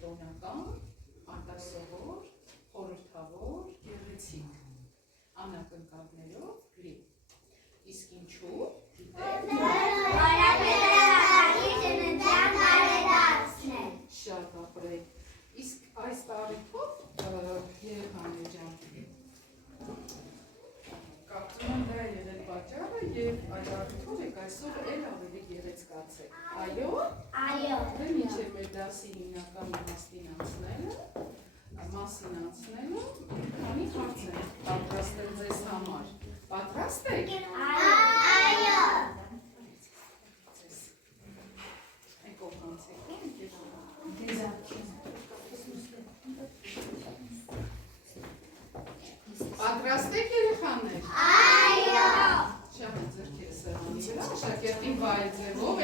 կենտրոնական, արտասովոր, խորհրդավոր, գեղեցիկ, անակնկալներով գրի։ Իսկ ինչու՞։ Շատ ապրեք։ Իսկ այս տարիքով երեխաներ ջան, կարծում եմ դա եղել պատճառը եւ այդ արդյունքով եք այսօր էլ ավելի գեղեցկացեք։ Այո։ Այո։ Դե ինչ է մեր դասի հիմնական մասին անցնելը, քանի հարց են պատրաստել ձեզ համար։ Պատրաստ եք։ Այո։ Եկող անցեք։ Պատրաստ եք երեխաներ։ Այո։ Շատ ձեռքերը սեղանի վրա, շակերտին վայել ձևով,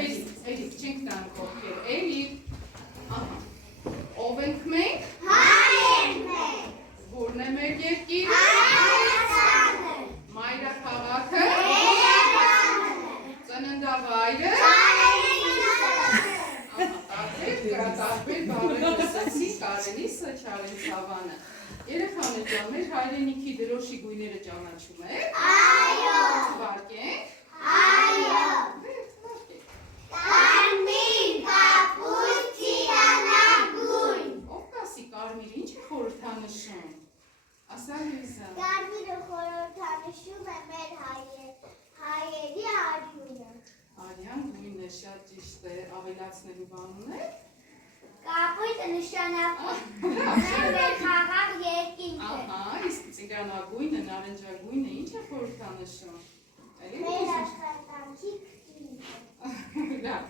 Էրիկ չենք տան կողքեր, Էրիկ, ով ենք մենք։ Որն է մեր երկիրը։ Մայրաքաղաքը։ Ծննդավայրը։ Տարբեր բառեր լսեցի, Կարենիսը, Չարենցավանը։ Երեխաներ ջան, մեր հայրենիքի դրոշի գույները ճանաչում եք։ Այո։ Թվարկենք։ Այո։ Թվարկենք։ Կարմիր, կապույտ, ծիրանագույն։ Ով կասի կարմիր ինչ է խորհրդանշում։ Ասա Լիզա։ Կարմիրը խորհրդանշում է մեր հայերի արյունը։ Արյան գույնը շատ ճիշտ է, ավելացնելու բան ունեք։ Կապույտը նշանակում է մեր խաղաղ երկինքը։ Իսկ ծիրանագույնը, նարնջագույնը ինչ է խորհրդանշում։ Մեր աշխատանքի քիլը։ Լավ,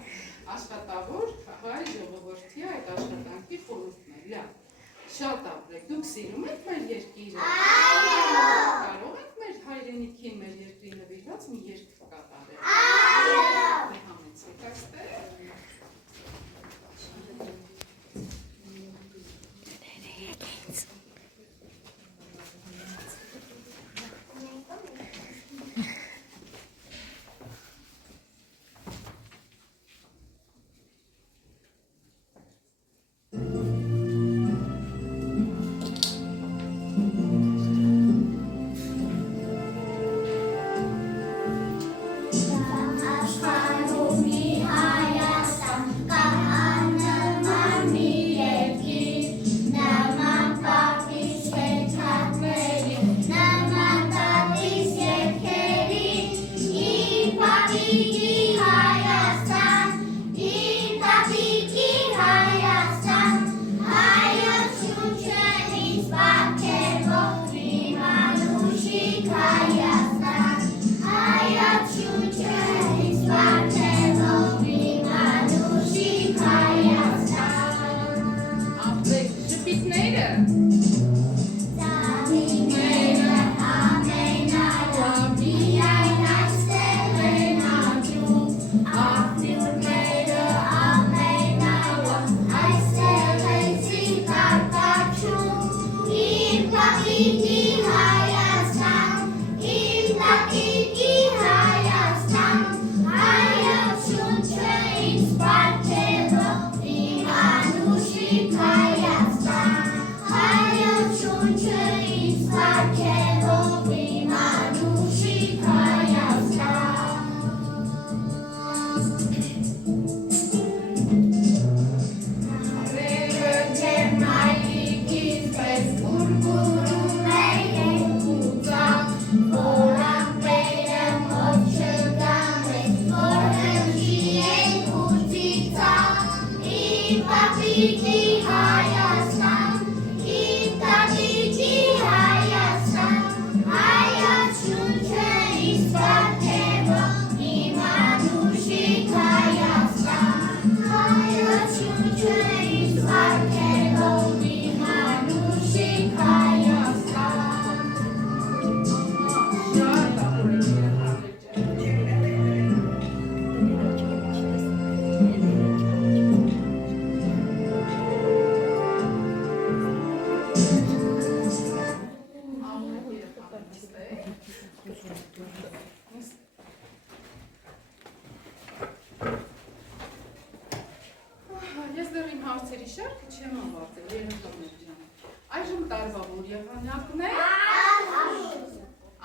աշխատավոր հայ ժողովրդի այդ աշխատանքի խորհուրդն է։ Լավ, շատ ապրեք, դուք սիրում եք մեր երկիրը։ Այո։ Կարող եք մեր հայրենիքին, մեր երկրի նվիրված մի երգ կատարել։ Այո։ Համեցեք այստեղ։ հարցերի շարքը չեմ ավարտել, երեխաներ ջան։ Այժմ տարվա որ եղանակն է։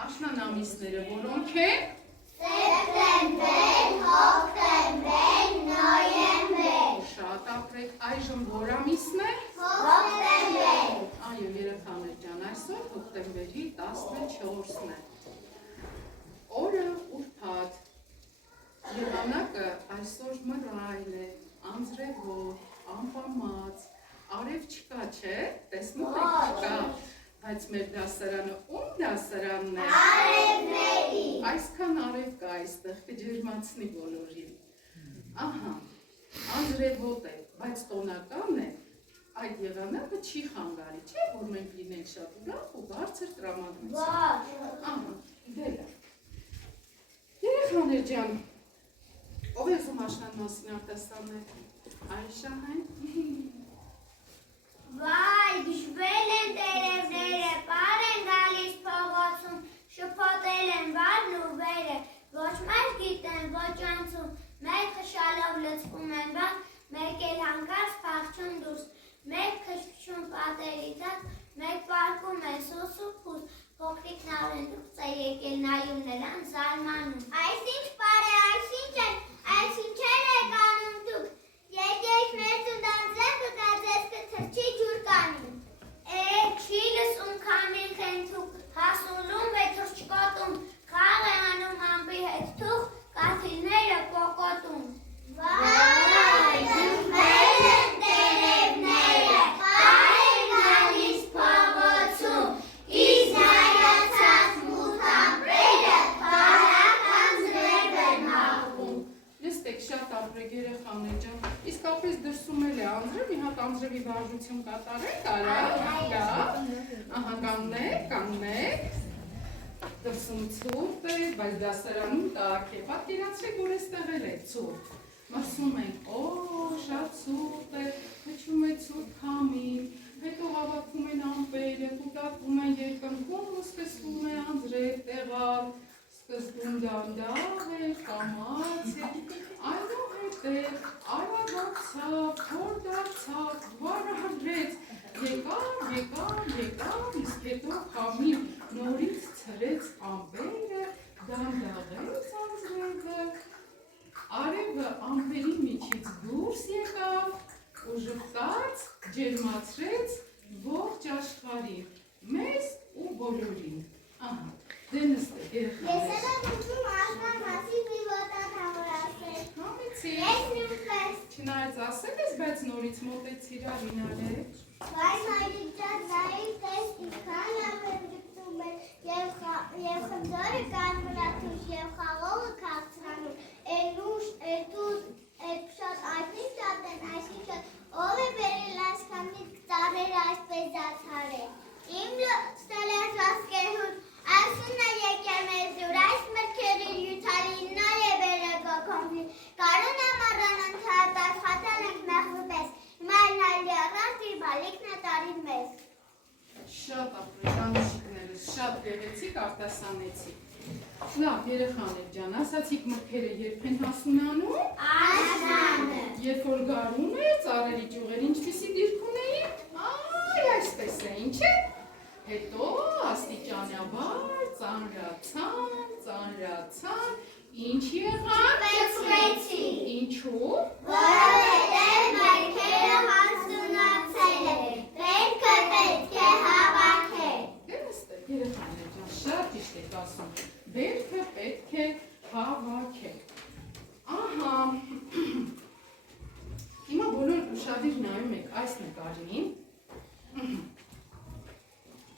Աշնան ամիսները որոնք են։ Սեպտեմբեր, հոկտեմբեր, նոյեմբեր։ Շատ ապրեք, այժմ որ ամիսն է։ Հոկտեմբեր։ Այո, երեխաներ ջան, այսօր հոկտեմբերի 14-ն է։ Օրը ուրբաթ։ Եղանակը այսօր մռայլ է, անձրևոտ, անպամած, արև չկա, չէ՞, տեսնում եք չկա, բայց մեր դասարանը ում դասարանն է։ Արևների։ Այսքան արև կա այստեղ, կջերմացնի բոլորին։ Ահա, անձրևոտ է, բայց տոնական է, այդ եղանակը չի խանգարի, չէ՞, որ մենք լինենք շատ ուրախ ու բարձր տրամադրություն։ Ահա, դե լավ։ Երեխաներ ջան, ով է ուզում աշնան մասին արտասանել։ Այշա հեն։ Վայ, գժվել են տերևները, պար են գալիս փողոցում, շփոթել են վարն ու վերը, ոչ մեկ գիտեն, ոչ անցում, մեկ խշալով լցվում են բան, մեկ էլ հանկարծ փախչում դուրս, մեկ քշքշում պատերի տակ, մեկ պարկում են սուս ու փուս, փոքրիկ նավրենուց է եկել նայում նրան զարմանում։ Այս ինչ պար է, այս ինչեր եք անում դուք, եկեք մեր տունդանձրև կգածես կթրջի ջուր կանին։ Չի լսում քամին խենթուկ, հասուլում է թրջկոտում, խաղ է անում ամպի հետ թուղ, կաթիլները պոկոտում։ Վայ, գժվել են տերևները, պար են գալիս փողոցում, իսկ նայացած մութ ամպերը բարակ անձրև են հաղվում։ Լսեք, շատ ապրեք երեխաներ ջան, իսկապես դրսում էլ է անձրև, մի հատ անձրևի վարժություն կատարենք, արա, լավ, ահա կանգնեք, դրսում ցուրտ է, բայց դասարանում տաք է, պատկերացրեք, որ այստեղ էլ է ցուրտ, մրսում ենք, շատ ցուրտ է, հեչում է ցուրտ քամին, հետո հավաքում են ամպերը, կուտակվում են երկնքում ու սկսվում է անձրև տեղալ, սկզբում դանդաղ է, կամաց է, այնուհետև արագացավ, որ դարձավ, վարարեց, եկավ, իսկ հետո քամին նորից ցրեց ամպերը, դանդաղեց անձրևը, արևը ամպերի միջից դուրս եկավ ու ժպտաց, ջերմացրեց ողջ աշխարհին, մեզ ու բոլորին։ Ահա, դե նստեք երեխաներ։ Ես եմ ուզում աշնան մասին մի ոտանավոր ասել։ Համեցի։ Ես նույնպես։ Չնայած ասել ես, բայց նորից մոտեցիր արինարե։ Վայ մայրիկ ջան, նայիր տես ինչքան լավ եմ գտնում են և խնձորը կարմրաթուշ և խաղողը քաղցրանում, էդ շատ այդնի շատ են, այսինքն ով է բերել այսքան միտք ծառերը այսպես դադարել։ Իմ ստելեզվասկերհուն, այսունն է եկել մեզ դուր, այս մրքերի յութալիննար է բերեգո կոմպլի, կարուն ամառան ընթատար խատել ենք մեղվի պես, հիմա նայլի առանց իր բալիքն է տարին մեզ։ Շատ ապրեք անուշիկներս, շատ գեղեցիկ արտասանեցիք։ Լավ, երեխաներ ջան, ասացիք մրգերը երբ են հասունանում։ Աշնանը։ Երբ որ գարուն է, ծառերի ճյուղերը ինչպիսի դիրք ունեին։ Այ, այսպես է, ինչ է։ Հետո աստիճանաբար ծանրացան, ինչ եղան։ Պեցվեցի։ Ինչու։ Որովհետև մրգերը հասունացել են, պետք է հավաքել։ Դե երեխաներ ջան, շատ ճիշտ եք ասում։ Բերքը պետք է հավաքել։ Ահա։ Հիմա բոլոր ուշադիր նայում եք այս նկարին։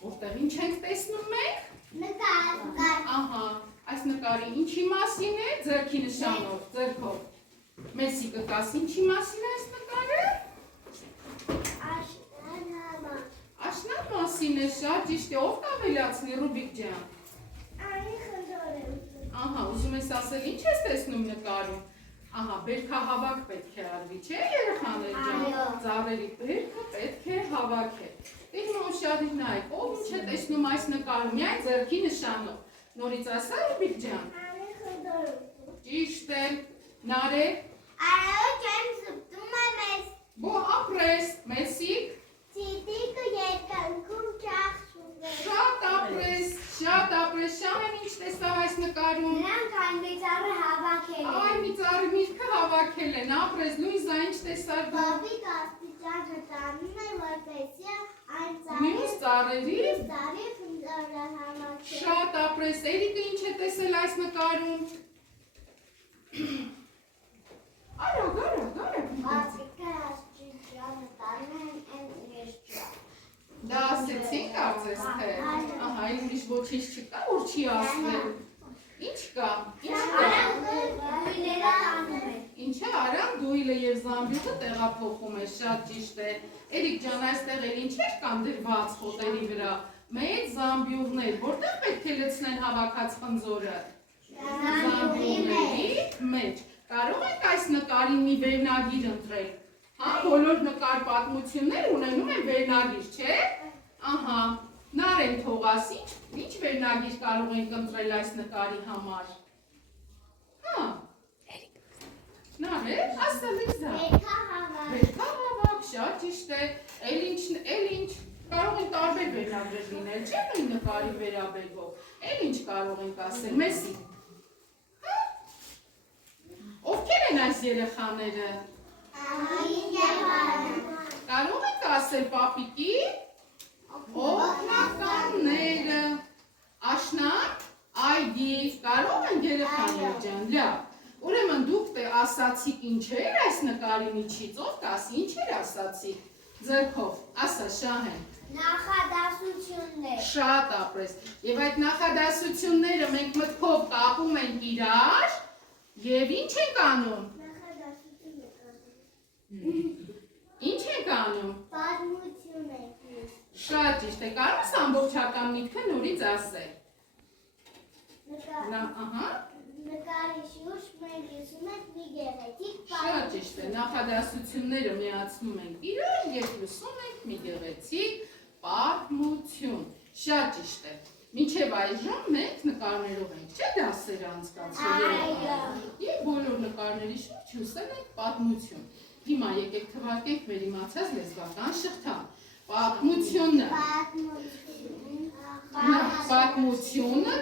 Որտեղ ինչ ենք տեսնում մենք։ Նկար։ Ահա, այս նկարի ինչի մասին է, ձեռքի նշանով, ձեռքով։ Մեսի կտաս ինչի մասին է այս նկարը։ Աշնան մասին է, շատ ճիշտ է, ով կավելացնի Ռուբիկ ջան։ Ահա, ուզում ես ասել, ինչ ես տեսնում նկարում։ Ահա, բերքահավաք պետք է արվի, չէ՞ երեխաներ ջան։ Ծառերի բերքը պետք է հավաքել։ Դե հիմա ուշադիր նայեք, ով ինչ է տեսնում այս նկարում, միայն ձեռքի նշանով։ Նորից ասա Ռուբիկ ջան։ Ճիշտ է, Նարեկ։ Արևը ջան զպտում է մեզ։ Բո ապրե Այն մի ծառը հավաքել է։ Այ մի ծառի միրգը հավաքել են, ապրես Լուիզա, ինչ տեսար դու։ Բաբիկ աստիճանը տանում է, որպեսզի այն Մյուս ծառերի ծառի փնձորը համակել։ շատ ապրես, Էրիկը ինչ է տեսել այս նկարում։ Արագ։ Բաբիկը աստիճանը տանում են այն երջան։ Դա ասեցին կարծես թե։ Ահա, ուրիշ ոչինչ չկա, որ չի ասվել։ Ինչ կա։ Դույլերը տանում են։ Ինչը Արամ դույլը եւ զամբյուղը տեղափոխում է, շատ ճիշտ է։ Էրիկ ջան, այստեղ էլ ինչեր կան դրված ֆոտոյի վրա։ Մեծ զամբյուղներ, որտեղ պետք է լցնեն հավաքած խնձորը։ Զամբյուղների մեջ։ Կարող եք այս նկարի մի վերնագիր ընտրել։ Հա, բոլոր նկար պատմություններ ունենում են վերնագիր, չէ՞։ Ահա, Նարեն թողաս, ինչ վերնագիր կարող ենք ընտրել այս նկարի համար։ Հա։ Նարեն, ասա Լիզա։ Վերքա հավաք, շատ ճիշտ է։ Էլ ինչ, կարող են տարբեր վերնագրեր լինել, չէ՞ նույն նկարի վերաբերվող։ Էլ ինչ կարող ենք ասել, Մեսի։ Հա։ Ովքեր են այս երեխաները։ Կարող եք ասել պապիկի օգնականները, աշնան, այգի, կարող են երեխաներ ջան, լավ։ Ուրեմն դուք ասացիք ինչեր այս նկարի միջից, ով կասի ինչեր ասացիք, ձեռքով, ասա Շահեն։ Նախադասություններ։ Շատ ապրես, և այդ նախադասությունները մենք մտքով կապում ենք իրար և ինչ ենք անում։ Ինչ ենք անում։ Պատմություն ենք։ Շատ ճիշտ է, կարող ես ամբողջական միտքը նորից ասել։ Ահա։ Նկարի շուրջ մենք լսում ենք մի գեղեցիկ Շատ ճիշտ է, նախադասությունները միացնում ենք իրար և լսում ենք մի գեղեցիկ պատմություն։ Շատ ճիշտ է։ Մինչև այժմ մենք նկարներով ենք, չէ՞ դասեր անցկացրել։ Եվ բոլոր նկարների շուրջ լսել ենք պատմություն։ Հիմա եկեք թվարկենք մեր իմացած լեզվական շղթան։ Պատմությունը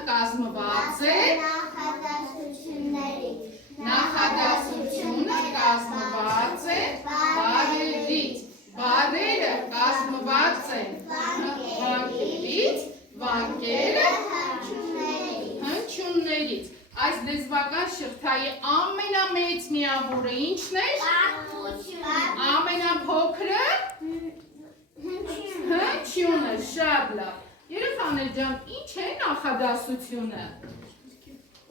կազմված է նախադասությունը կազմված է բառերից, բառերը կազմված են վանքերից, վանքերը հնչյուններից։ Այս լեզվական շղթայի ամենամեծ միավորը ինչն է։ Ամենափոքրը հնչյունը, շատ լավ։ Երեխաներ ջան, ինչ է նախադասությունը։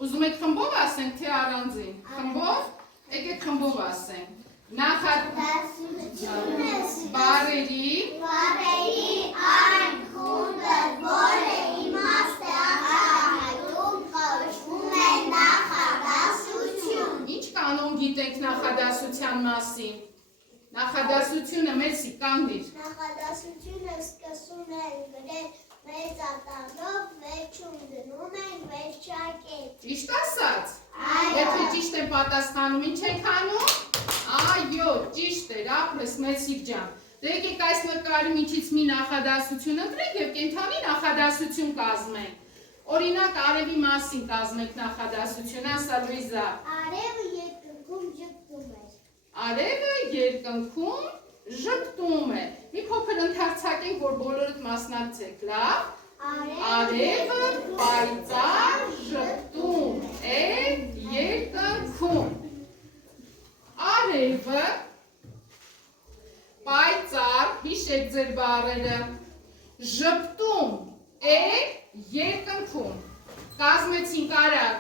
Ուզում եք խմբով ասենք, թե առանձին։ Խմբով, եկեք խմբով ասենք։ Նախադասությունը բառերի այն խումբը, որը իմաստ է արտահայտում, կոչվում է նախադասություն։ Ինչ կանոն գիտենք նախադասության մասին։ Նախադասությունը Մեսի կանգնիր։ Նախադասությունը սկսում են գրել մեծատանով, վերջում դնում են վերջակետ։ Ճիշտ ասաց։ Եթե ճիշտ է պատասխանում, ինչ եք անում։ Այո, ճիշտ էր, ապրես Մեսիկ ջան։ Դե եկեք այս նկարի միջից մի նախադասություն ընտրենք և կենդանի նախադասություն կազմենք։ Օրինակ արևի մասին կազմենք նախադասություն, ասա Լուիզա։ Արևը երկնքում ժպտում է։ Արևը երկնքում ժպտում է։ Մի փոքր ընդհարցակենք, որ բոլորդ մասնակցեք, լավ։ Արևը պայծառ ժպտում է երկնքում։ Արևը պայծառ, հիշեք ձեր բառերը, ժպտում է երկնքում։ Կազմեցինք արագ։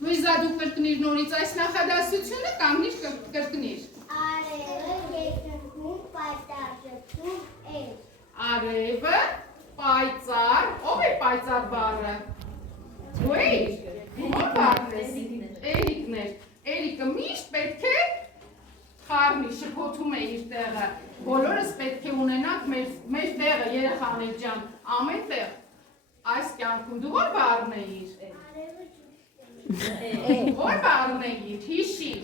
Լուիզա, դու կրկնիր նորից այս նախադասությունը, կանգնիր կրկնիր։ Արևը երկնքում պայծառ ժպտում է։ Արևը պայծառ, ով է պայծառ բառը։ Դու էիր։ Ո՞ր բառն ես։ Էրիկն էր։ Էրիկը միշտ պետք է խառնի, շփոթում է իր տեղը։ Բոլորս պետք է ունենանք մեր տեղը, երեխաներ ջան, ամեն տեղ։ Այս կյանքում դու ո՞ր բառն էիր։ Ո՞ր բառն էիր, հիշիր։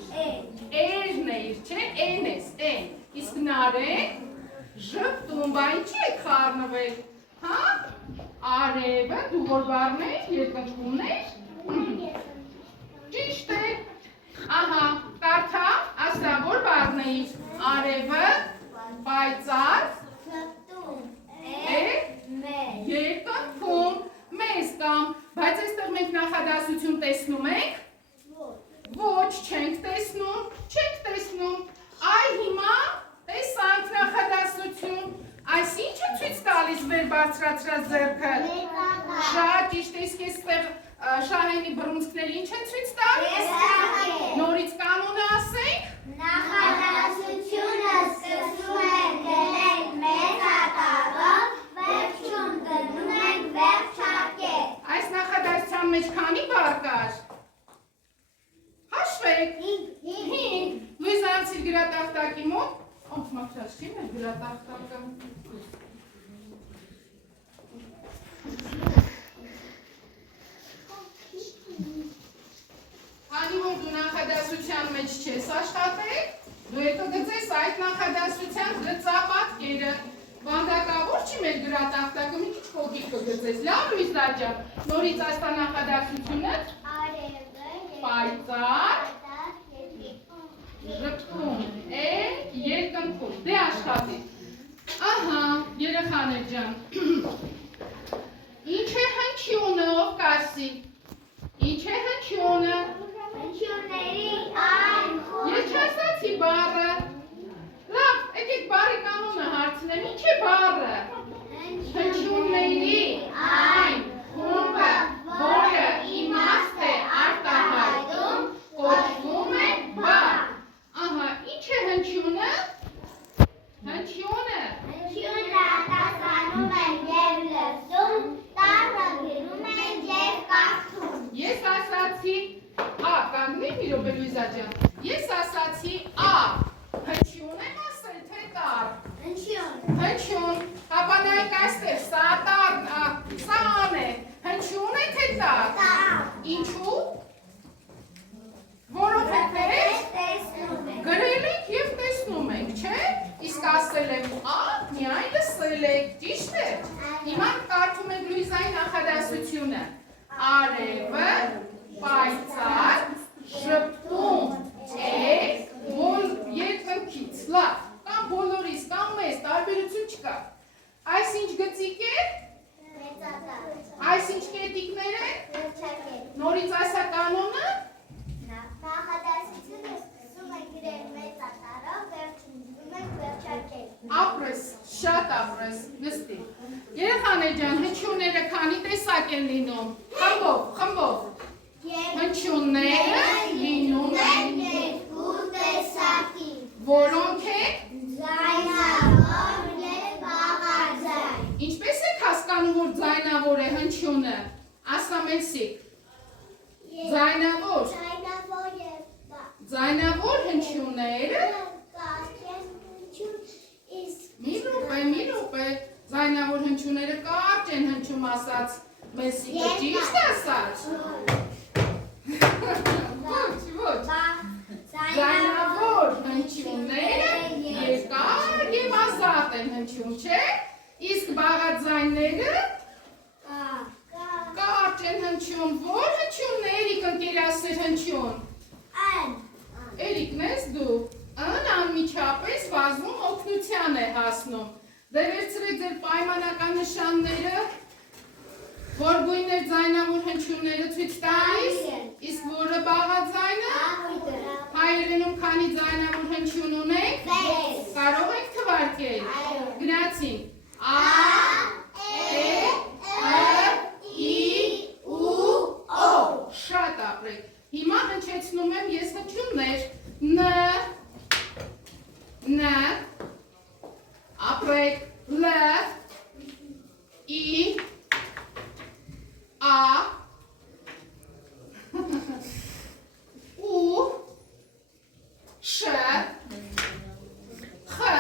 Էրն էիր, չէ, էն ես, էն։ Իսկ Նարեն ժպտում, բա ինչի եք խառնվել, հա։ Արևը, դու ո՞ր բառն էիր, երկնքումն էիր։ ճիշտ է։ Ահա, կարդա, ասա, որ բառն էիր, արևը, պայծառ, երկնքում, մեզ կամ, բայց այստեղ մենք նախադասություն տեսնում ենք, ոչ չենք տեսնում, այ հիմա տեսանք նախադասություն, այս ինչը ցույց տալիս վեր բարձրացրած ձեռքը, շատ ճիշտ է, իսկ այստեղ Շահենի բռունցքները ինչ են ցույց տալիս, նորից կանոնը ասենք, նախադասությունը սկսում ենք գրել մեծ հատառով, վերջում դնում ենք վերջակետ։ Այս նախադասության մեջ քանի բառ կար, հաշվեք, 5, Լույզա անցիր գրատախտակի մոտ, մաքրած չի մեր գրատախտակը, Քանի որ դու նախադասության մեջ չես աշխատել, դու հետո գծես այդ նախադասության գծապատկերը, վանդակավոր չի մեր գրատախտակը, մի քիչ փոքրիկ կգծես, լավ Լույզա ջան, նորից այս նախադասությունը, պայծառ, ժպտում է երկնքում, դե աշխատի, ահա, երեխաներ ջան, ինչ է հնչյունը, ով կասի, ինչ է հնչյունը, Հնչյունների այն ես չասացի բառը, լավ, եկեք բառի կանոնը հարցնեմ, ինչ է բառը, հնչյունների այն խումբը, որը իմաստ է արտահայտում, կոչվում է բառ, ահա, ինչ է հնչյունը, հնչյունը արտասանում են և լսում, տառը գրում են և կարդում։ Ես ասացի, կանգնի մի րոպե Լույզա ջան, ես ասացի, հնչյուն եմ ասել, թե տառ, հնչյուն, ապա նայեք այստեղ, սա ան է, հնչյուն է, թե տառ, ինչու, որովհետև գրել ենք և տեսնում ենք, չէ, իսկ ասել եմ միայն լսել եք, ճիշտ է, հիմա կարդում ենք Լույզայի նախադասությունը, արևը, պայծառ, ժպտում է երկնքից, լավ, կամ բոլորիս, կամ մեզ, տարբերություն չկա, այս ինչ գծիկ է, այս ինչ կետիկներ է, նորից այսա կանոնը, Նախադասությունը սկսում ենք գրել մեծ հատառով, վերջում դնում ենք վերջակետ։ ապրես, շատ ապրես, նստի, երեխաներ ջան, հնչյունները քանի տեսակ են լինում, խմբով, հնչյունները լինում են երկու տեսակի, որոնք են ձայնավոր և բաղաձայն։ Ինչպես եք հասկանում, որ ձայնավոր է հնչյունը, ասա մենսիկ, ձայնավոր հնչյունները, մի րոպե, ձայնավոր հնչյունները կարճ են հնչում ասաց մենսիկը, ճիշտ ասաց, ոչ, ձայնավոր հնչյունները երկար և ազատ են հնչում, չէ, իսկ բաղաձայնները կարճ են հնչում, որ հնչյունն է, Էրիկ ընկերասեր հնչյուն, Էրիկն ես դու, անմիջապես վազում օգնության է հասնում, դե վերցրեք ձեր պայմանական նշանները, որ գույներ ձայնավոր հնչյունները ցույց տալիս, իսկ որը բաղաձայնը, հայերենում քանի ձայնավոր հնչյուն ունենք, կարող եք թվարկել, գնացինք, շատ ապրեք, հիմա հնչեցնում եմ ես հնչյուններ, ն, ապրեք, լ, ի, ա, ու, շ, խ,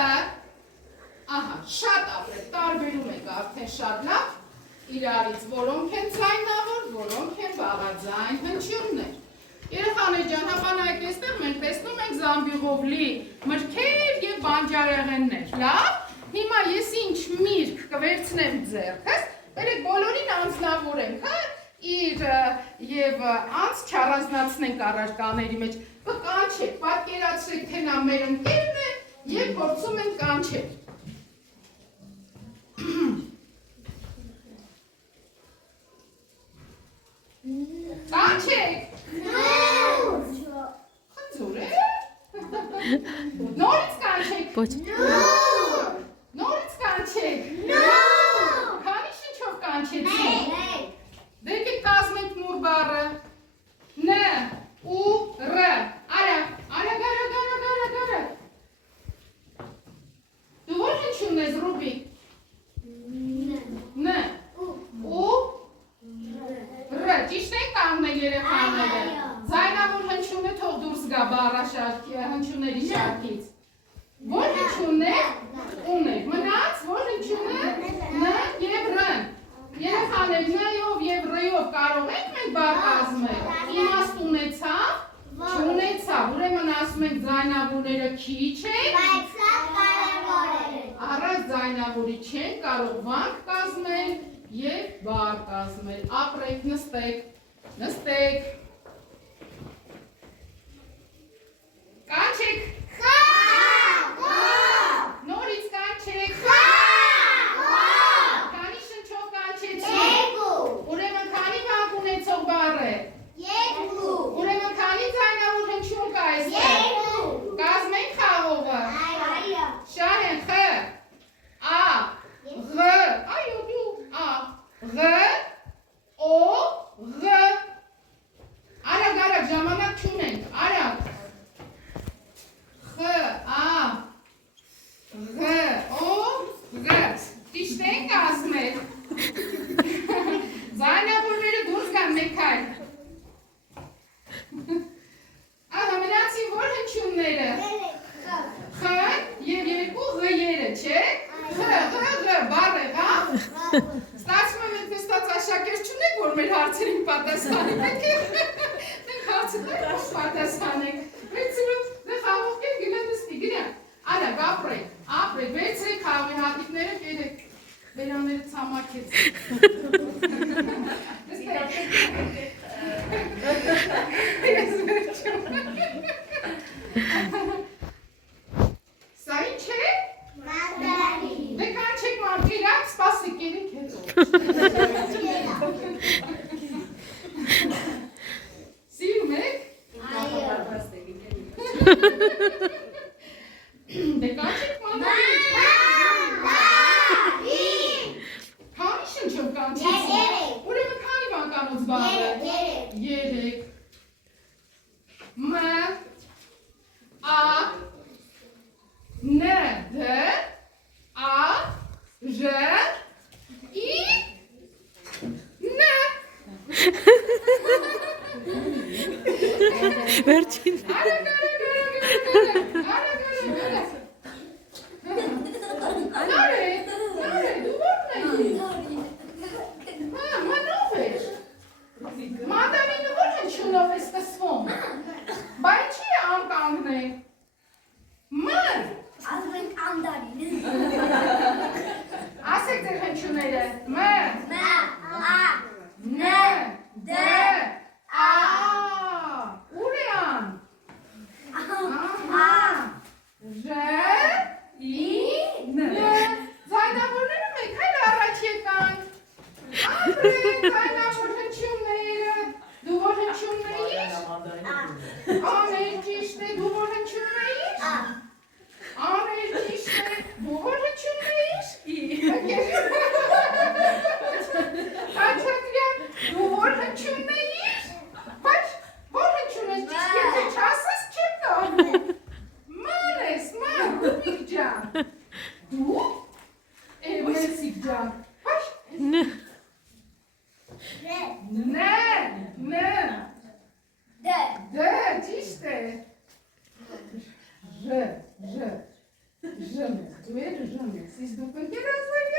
ահա, շատ ապրեք, տարբերում եք արդեն շատ լավ, իրարից, որոնք են ձայնավոր, որոնք են բաղաձայն հնչյուններ։ Երեխաներ ջան, հապա նայեք այստեղ մենք տեսնում ենք զամբյուղովլի մրգեր և բանջարեղեններ, լավ։ Հիմա ես ինչ միրգ կվերցնեմ ձեռքս, բերեք բոլորին անձնավորենք, հա, իր եւ անց չառանձնացնենք առարկաների մեջ կանչեք, պատկերացրեք թե նա մեր ընկերն է եւ փորձում ենք կանչել կանչեք խնդուր է նորից կանչեք նորից կանչեք քանի շնչով կանչեցիք Դեկի կազմենք նուր բառը Ն ու Ռ Արա գարա Դու որ հնչյուն ես Ռուբի Ն ու Ռ ճիշտ են կանգնել երեխաները Ձայնավոր հնչյունը թող դուրս գա հնչյունների շարքից Որ հնչյունն է ունեք մնաց որ հնչյունը Ն և Ռ Երեխաներ Ն-ով և Ռ-ով կարող ենք մենք բառ կազմել իմաստ ունեցավ չունեցավ ուրեմն ասում ենք ձայնավորները քիչ են առանց ձայնավորի չեն կարող վանք կազմել և բառ կազմել ապրեք նստեք կանչեք նորից կանչեք քանի շնչով կանչեցիք ուրեմն քանի վանք ունեցող բառ է ուրեմն քանի ձայնավոր հնչյուն կա այստեղ կազմենք խաղողը շահ են խ ա ղ այո դու ա ղ օ ղ արագ ժամանակ չունենք արագ խ ա ղ օ ղ ճիշտ ենք ասմել Ձայնավորները դուրս գան մեկ այլ Ահա մնացին որ հնչյունները Խ և երկու ղ-երը չէ Խ բառ եղա Ստացվում է մենք նստած աշակերտ չունենք որ մեր հարցերին պատասխանի պետք է մենք հարցերին պատասխանենք վերցրու դե խաղողքեր գնա նստի գնա արագ ապրեք վերցրեք խաղողի հատիկները կերեք Վերաները ցամաքեց Սա ինչ է? Դե կանչեք մարգիրակ, սպասեք երեք հետո Սիրում եք? Դե կանչեք մարգիրակ Քանի շնչով կանչեցիք? Ուրեմն քանի բանկանոց բառը? Երեք Մ Ա Ն Դ Ա Ժ Ի Ն Վերջին Արագ Նարե, դու որն ես Մանով էր Մանդարինը որ հնչյունով է սկսվում Բա ինչի է անկանգնել Մ Ասեք ձեր հնչյունները Մ Ն Դ Ա Ուր է ան Ժ Ի Ն Ձայնավորները մեկ հայլ առաջ եկան Ապրեք ձայնավոր հնչյունները Դու որ հնչյունն էիր Աներ ճիշտ է դու որ հնչյունն էիր Աներ ճիշտ է դու որ հնչյունն էիր Աչակրյան դու որ հնչյունն էիր Բայց որ հնչյուն ես ճիշտ եթե չասես չեմ տանում Ման ես ման Ռուբիկ ջան Դու Մեսիկ ջան Ն Դ ճիշտ է Ժ դու էր ժմ ես Իս դուք ընկերացեք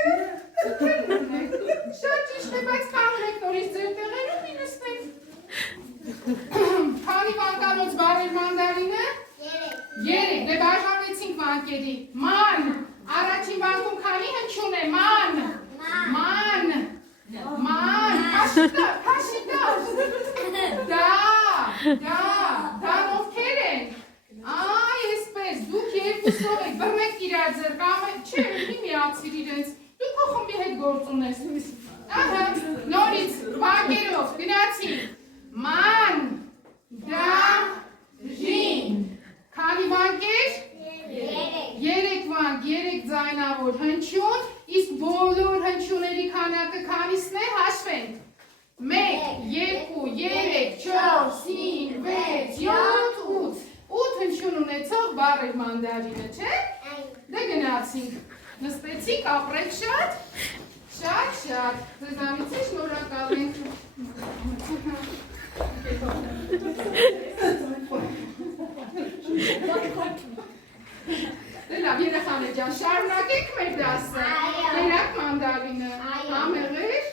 Շատ ճիշտ է բայց կանգնեք նորից ձեր տեղերում մի նստեք Քանի վանկանոց բառեր մանդարինը Երեք դե բաժանեցինք վանկերի Ման Առաջին վանկում քանի հնչյուն է Ման քաշի դան ովքեր են։ Այ, այսպես, դուք երկուսով եք, բռնեք իրար ձեր կամը, չէ, մի միացիր իրենց, դու քո խմբի հետ գործ ունես։ Ահա, նորից, վանկերով, գնացի, ման, դան, ժին, քանի վանկեր։ 3 վանք, 3 ձայնավոր հնչյուն, իսկ բոլոր հնչյունների քանակը քանիսն է, հաշվենք։ 1, 2, 3, 4, 5, 6, 7, 8 8 հնչյուն ունեցող բառ էր մանդարինը, չէ՞։ Դե գնացինք, նստեցինք, ապրեք շատ։ Ձեզանից է շնորհակալ ենք։ Դե լավ, երեխաներ ջան, շարունակենք մեր դասը։ Ներակ մանդարինը, համեղեր։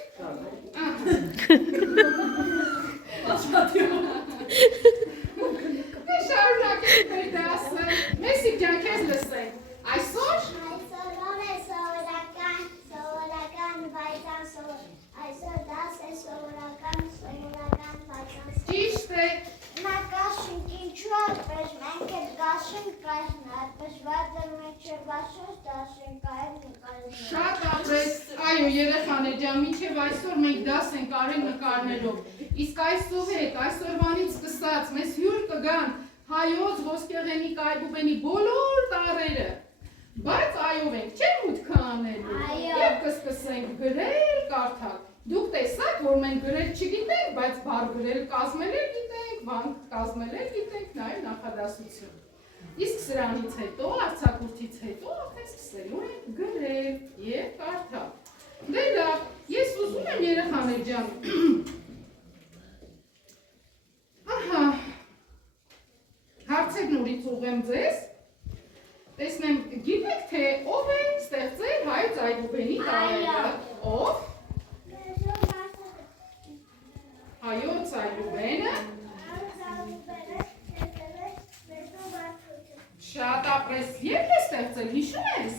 Դե շարունակենք մեր դասը։ Մեսիկ ջան, քեզ լսենք։ Այսօր Այսօր դաս է սովորական ճիշտ է։ Նա գաշինք ինչու այդպես, մենք էլ գաշինք կայնն այդպես, բայց մենք չվաշոս դաշենք այլ նկարներ։ Շատ ապրես, այո երեխաներ ջան, մինչև այսօր մենք դաս ենք արել նկարներով, իսկ այսօր հետ, այսօրվանից սկսած, մեզ հյուր կգան հայոց ոսկեղենի կայբուբենի բոլոր տարերը, բայց այով ենք, չեն մուտքը անելու, և կսկսենք գրել, կարդալ, դուք տեսաք, որ մենք գրել չգիտենք, բայց բառ գրել կազմել էլ գիտենք, վանք կազմել էլ գիտենք, նաև նախադասություն։ Իսկ սրանից հետո, արձակուրդից հետո, արդեն սկսելու ենք գրել և կարդալ։ Դե լավ, ես ուզում եմ երեխաներ ջան, ահա, հարցեր նորից ուղեմ ձեզ, տեսնեմ, գիտեք, թե ով է ստեղծել հայոց այբուբենի տարերը, ով? Հայոց այբուբենը շատ ապրես, երբ է ստեղծել, հիշում ես?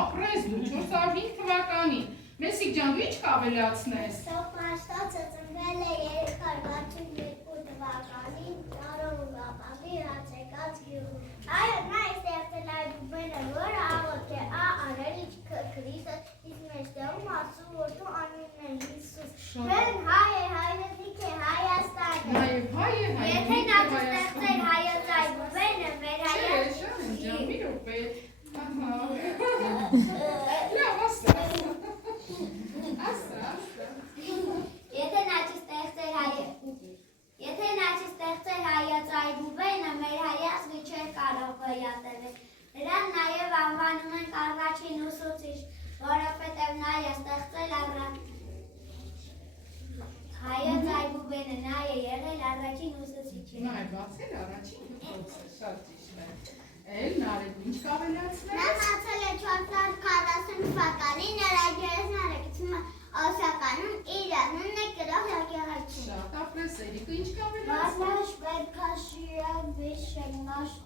Ապրես դու 405 թվականին, Մեսիկ ջան, դու ինչ կավելացնես? Սոպաստոցը ծնվել է 362 թվականին Տարովապապի հացեկած գյուղում։ Այո, նա է ստեղծել այբուբենը, որը աղոթ է արարիչ Քրիստը, իսկ մեջտեղում Աստծու որդու անունն է Հիսուս։ Բեն հայ է, հայրենիք է Հայաստանը։ Նաև հայ է, Եթե նա չստեղծեր հայոց այբուբենը, մեր Եթե նա չստեղծեր հայոց այբուբենը, մեր հայացքը չէր կարող գոյատևել։ Նրան նաև անվանում ենք առաջին ուսուցիչ, որովհետև նա է ստեղծել հայոց այբուբենը, նա է եղել առաջին ուսուցիչը։ Նա է բացել առաջին դպրոցը, շատ ճիշտ է։ Էլ Նարեկ, ինչ կավելացնես։ Նա բացել է 440 թվականին, նրա գերեզմանատունը Օսականում իր անունն է կրող եկեղեցին։ Շատ ապրես, Էրիկը ինչ կավելացնես։ Մաշ բերքաշիա վիշենաշ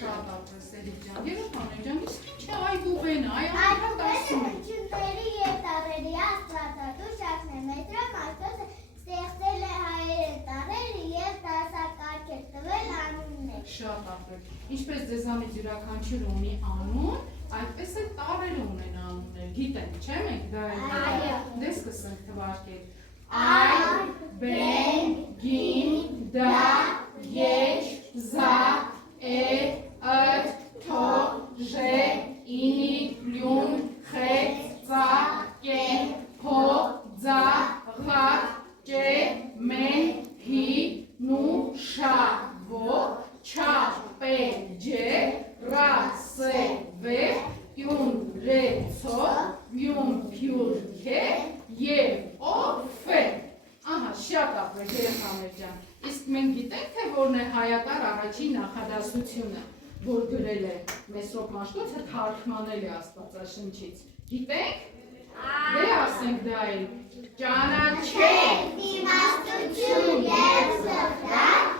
Շատ ապրես, Էրիկ ջան, երեխաներ ջան, իսկ ինչ է այբուբենը, այ անդրադառնում է։ Հնչյունների և տառերի աստվածատու շաքն է, մետրոն Աստծո ստեղծել է հայերը տառերը և դասակարգեր տվել անուններ։ Շատ ապրես, ինչպես ձեզանից յուրաքանչյուրը ունի անուն, այդպես էլ տարերը ունեն անուններ, գիտենք, չէ՞ մենք դա էլ։ Դե սկսենք թվարկել։ Այ, բեն, գին, դա, եչ, զա, էտ, թո, ժե, ինի, լյուն, խետ, ծա, կեն, հո, ձա, ղա, ճե, մեն, հի, նու, շա, ո, չա, պե, ջե, ռա, սե, վե, յուն, ռե, ցո, յուն, փյուր, քե, և, օ, ֆե։ Ահա, շատ ապրեք երեխաներ ջան, իսկ մենք գիտենք, թե որն է հայատար առաջին նախադասությունը, որ գրել է Մեսրոպ Մաշտոցը, թարգմանել է Աստվածաշնչից, գիտենք, դե ասենք դա էլ, ճանաչել, իմաստություն և սխալ,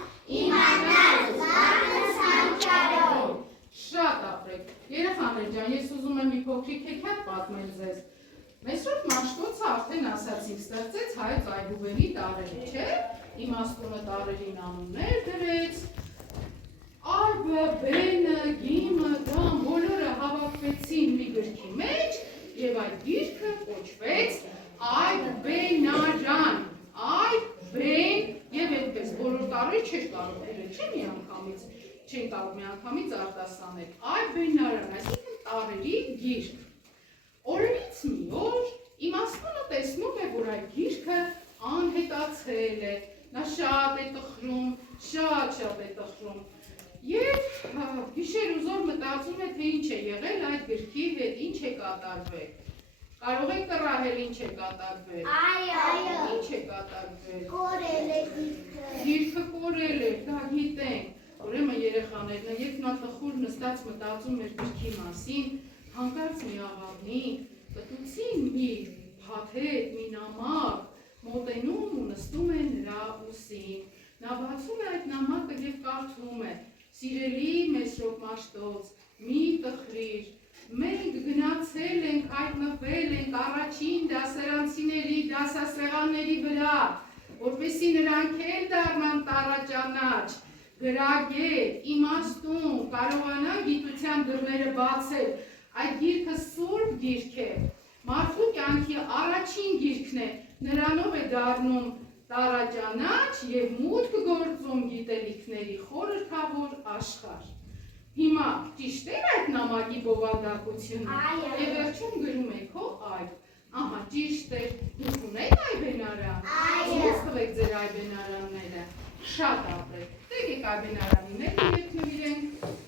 իմանալ բանը սանչարով։ Շատ ապրեք, երեխաներ ջան, ես ուզում եմ մի փոքրիկ պատմել ձեզ։ Մեսրոպ Մաշտոցը արդեն ասացինք, ստեղծեց հայոց այբուբենի տարրերը, չէ՞։ Իմաստունը տարրերին անուններ դրեց։ Այբը, բենը, գիմը, դամ, բոլորը հավաքվեցին մի գրքի մեջ եւ այդ գիրքը կոչվեց Այբբենարան։ Այբբեն եւ այդպես բոլոր տարրերը չէր կարող գրել, չէ՞ միանգամից, չեն կարող միանգամից արտասանել։ Այբբենարան, այսինքն տարրերի գիրք։ Օրերից մի օր իմաստունը տեսնում է, որ այդ գիրքը անհետացել է, նա շատ է տխրում, շատ է տխրում եւ գիշեր ու զոր մտածում է, թե ինչ է եղել այդ գրքի հետ, ինչ է կատարվել։ Կարող եք կռահել ինչ է կատարվել։ Այո, Ինչ է կատարվել։ կորել է գիրքը։ Գիրքը կորել է, դա գիտենք։ Ուրեմն երեխաներն, երբ նա տխուր նստած մտածում էր գրքի մասին, հանկարծ մի աղավնի պտուծին մի փաթեթ, մի նամակ, մոտենում ու նստում է նրա ուսին։ Նա բացում է այդ նամակը եւ կարդում է. Սիրելի Մեսրոպ Մաշտոց, մի տխրիր, մենք գնացել ենք, հայտնվել ենք առաջին դասարանցիների դասասեղանների վրա, որպեսզի նրանք էլ դառնան տառաճանաչ, գրագետ, իմաստուն, կարողանան գիտության դռները բացել։ Այդ գիրքը սուրբ գիրք է, մարդու կյանքի առաջին գիրքն է, նրանով է դառնում տառաճանաչ եւ մուտք գործում գիտելիքների խորհրդավոր աշխարհ։ Հիմա ճիշտ է այդ նամակի բովանդակությունը։ Եվ վերջում գրում եք հո այբ։ Ահա ճիշտ է։ Դուք ունեք այբենարան։ Ոնց տվեք ձեր այբենարանները։ Շատ ապրեք։ Եկեք այբենարանիները երթնվիրենք։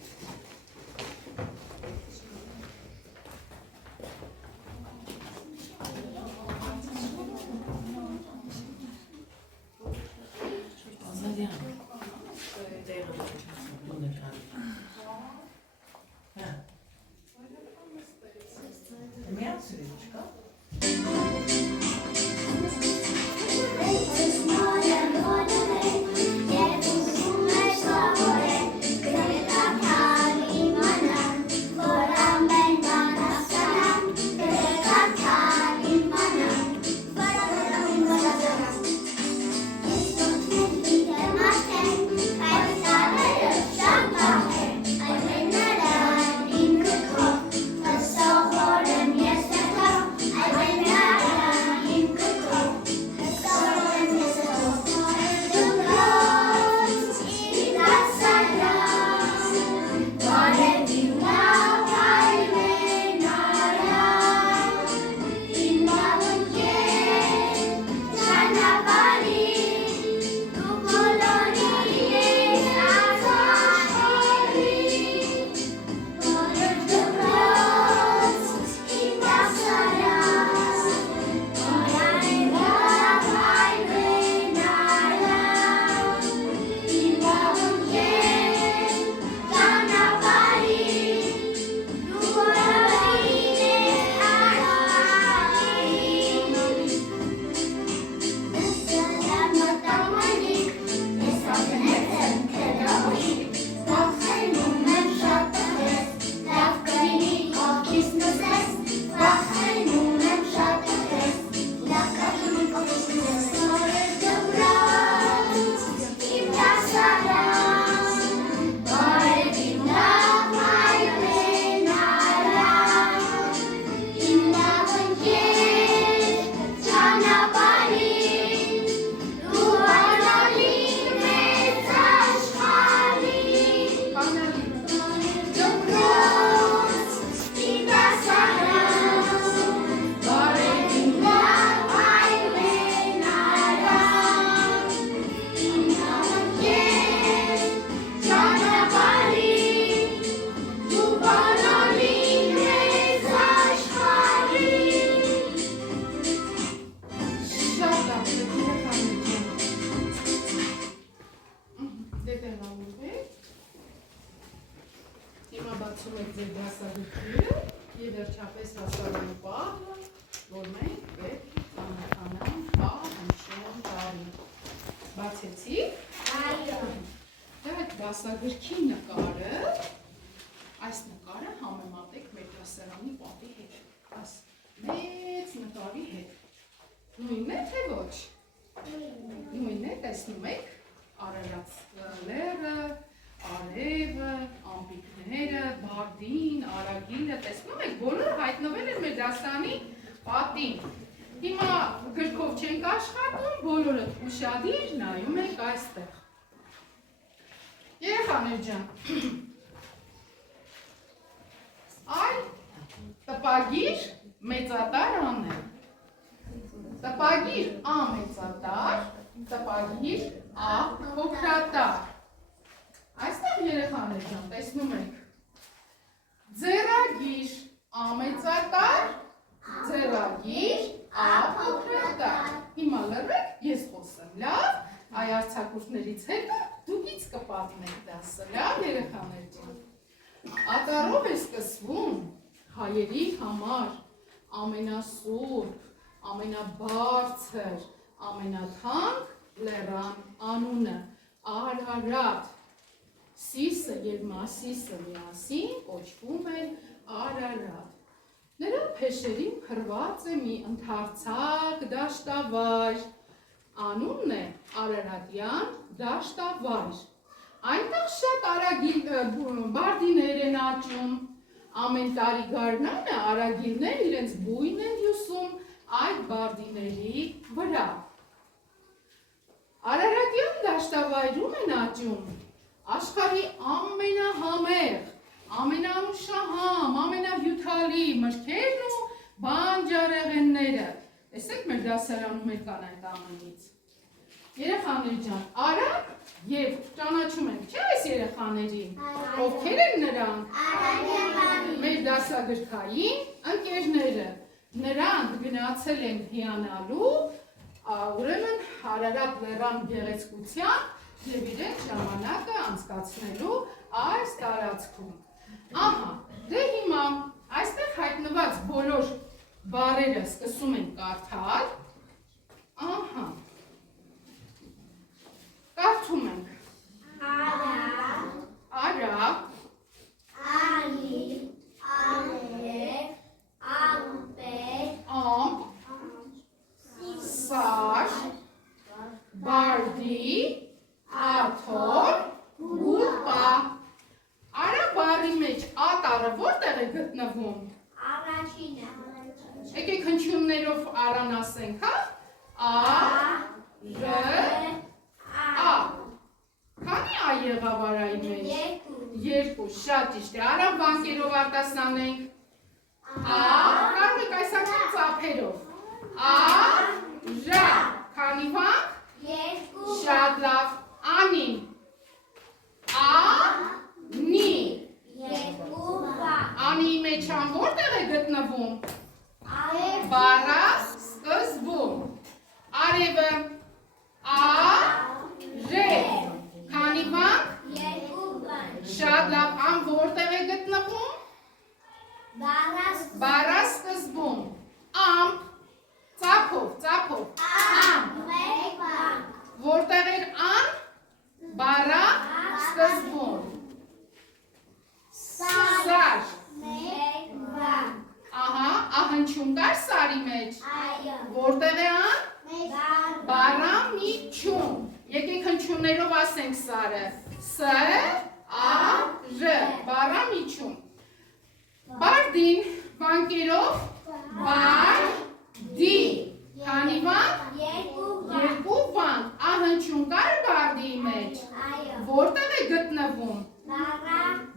Բացում եք ձեր դասագրքերը եւ վերջապես հասարակու պահը, որ մենք պետք է ծանոթանանք հնչյուն տարին։ Բացեցիք։ Այո։ Դա այդ դասագրքի նկարը, այս նկարը համեմատեք մեր դասարանի պատի հետ։ Աս մեծ նկարի հետ։ Նույնն է, թե ոչ։ Նույնն է, տեսնում եք, Արարած լեռը, արևը, ամպիկները, Բարդին, Արագիլը, տեսնում եք, բոլորը հայտնվել են մեր դասարանի պատին։ Հիմա գրքով չենք աշխատում, բոլորը ուշադիր նայում եք այստեղ։ Երեխաներ ջան, այ տպագիր մեծատար անել։ Տպագիր ա մեծատար, տպագիր ա փոքրատար։ Այստեղ երեխաներ ջան, տեսնում եք։ Ձեռագիր ա մեծատար, ձեռագիր ա փոքրատար։ Հիմա լռեք, ես խոսեմ, լավ, այ արձակուրդներից հետո դուքից կպատմեք դասը, լավ երեխաներ ջան։ Ատարով է սկսվում հայերի համար ամենասուրբ, ամենաբարձր, ամենաթանկ լեռան անունը Արարատ։ Սիսը և Մասիսը միասին կոչվում են Արարատ։ Նրա փեշերին փռված է մի ընդարձակ դաշտավայր, անունն է Արարատյան դաշտավայր։ Այնտեղ շատ բարդիներ են աճում, ամեն տարի գարնանը արագիլներ իրենց բույն են հյուսում այդ բարդիների վրա։ Արարատյան դաշտավայրում են աճում աշխարհի ամենահամեղ, ամենաանուշահամ, ամենահյութալի մրգերն ու բանջարեղենները։ Տեսեք մեր դասարանում էլ կան այդ ամենից։ Երեխաներ ջան, Արագ և ճանաչում ենք, չէ՞ այս երեխաներին, ովքեր են նրանք, մեր դասագրքային ընկերները, նրանք գնացել են հիանալու, ուրեմն Արարատ լեռան գեղեցկության և իրենց ժամանակը անցկացնելու այս տարածքում։ Ահա, դե հիմա այստեղ հայտնված բոլոր բառերը սկսում ենք կարդալ, ահա, կարդում ենք Արագ, Անի, Արև, Ամպեր, Ամպ, Սար, Բարդի, Աթոր, Գուլպա։ Արագ բառի մեջ ատարը որտեղ է գտնվում։ Առաջինը, Եկեք հնչյուններով արան ասենք, հա։ Ա, Ռ, Ա։ Քանի ա եղավ արայի մեջ։ Երկու, շատ ճիշտ է, արան վանկերով արտասանենք, կարող եք այս անգամ ծափերով, Ա, քանի վանք, շատ լավ, Անին, Անի, Անի մեջ ան որտեղ է գտնվում, բառա սկզբում, արևը, Արև, քանի վանք, շատ լավ, ան որտեղ է գտնվում, բառա սկզբում, ամպ, ծափով, ամպ, որտեղ էր ան, բառա սկզբում, սար, ահա, ահնչում կար սարի մեջ, որտեղ է ան, բառա միջում, եկեք հնչյուններով ասենք սարը, Ս, Ա, Ռ, բառա միջում, Բարդին, վանկերով, Բարդի, քանի վանք, երկու վանք, ահնչյուն կար բարդիի մեջ, որտեղ է գտնվում,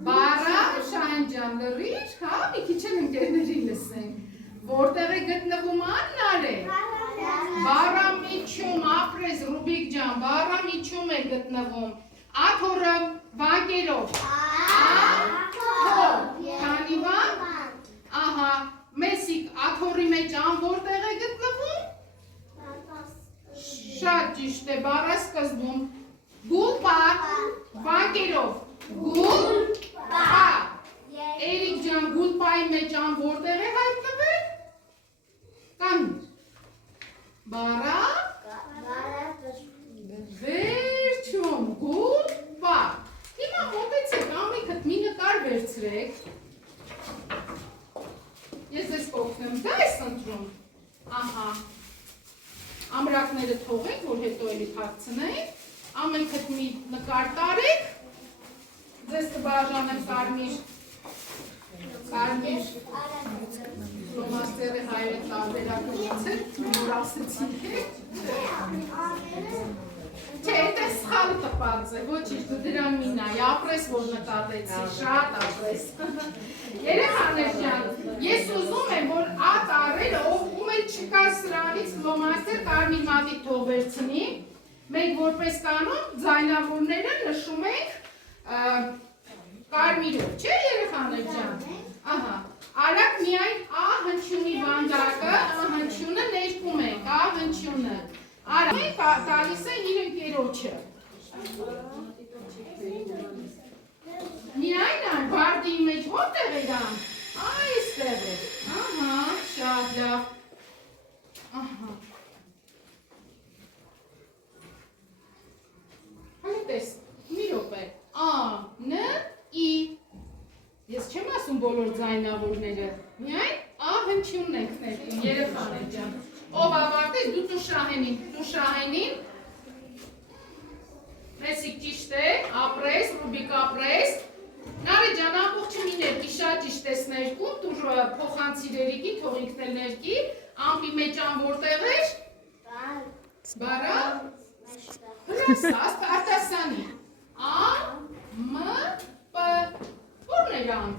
բառա, Շահեն ջան լռիր, հա, մի քիչ էլ ընկերների լսենք, որտեղ է գտնվում աննար է, բառա միջում, ապրես Ռուբիկ ջան, բառա միջում է գտնվում, աթոռը վանկերով, աթոռ, քանի վանք, ահա, Մեսիկ աթոռի մեջ ան որտեղ է գտնվում, շատ ճիշտ է, բառա սկզբում, գուլպա, վանկերով, գուլպա, Էրիկ ջան, գուլպայի մեջ ան որտեղ է հայտնվել, կանիր, բառա, վերջում, գուլպա, հիմա մոտեցեք, ամիքդ մի նկար վերցրեք, ես ես կօգնեմ ահա, ամրակները թողենք, որ հետո էլի թաքցնենք, ամենքդ մի նկար տարեք, ձեզ կբաժանեմ կարմիր լոմաստերի հայերը տարբերակությունից որ ասեցինք եք։ Չէ, դա սխալ տպած է, ոչինչ, դու դրան մի նայ, ապրես որ նկատեցի, շատ ապրես։ Երեխաներ ջան, ես ուզում եմ, որ այդ առերը, ում էլ չկա սրանից լոմաստեր կարմիր մատի թող վերցնի, մենք որպես կանոն ձայնավորները նշում ենք կարմիրով, չէ երեխաներ ջան, ահա, արագ միայն ա հնչյունի վանդակը, հնչյունը ներկում ենք, ա հնչյունը, արագ մենք տալիս է իր ընկերոջը, միայն այն բարդի մեջ որտեղ էր ան, այստեղ էր, ահա, շատ լավ, ահա, հատես, մի րոպե, ա, ն, ի, ես չեմ ասում բոլոր ձայնավորները, միայն ա հնչյունն ենք ներկում, երեխաներ ջան, ով ավարտես, դու Տուշահենին, Մեսիկ ճիշտ է, ապրես, Ռուբիկ ապրես, Նարե ջան, ամբողջը մի ներկի, շատ ճիշտ ես ներկում, դու փոխանցիրերիկի, թող ինքն էլ ներկի, ամպի մեջ ան որտեղ էր, բարա, հրասաստ, արտասանի, ա, մ, պ, որն էր ան,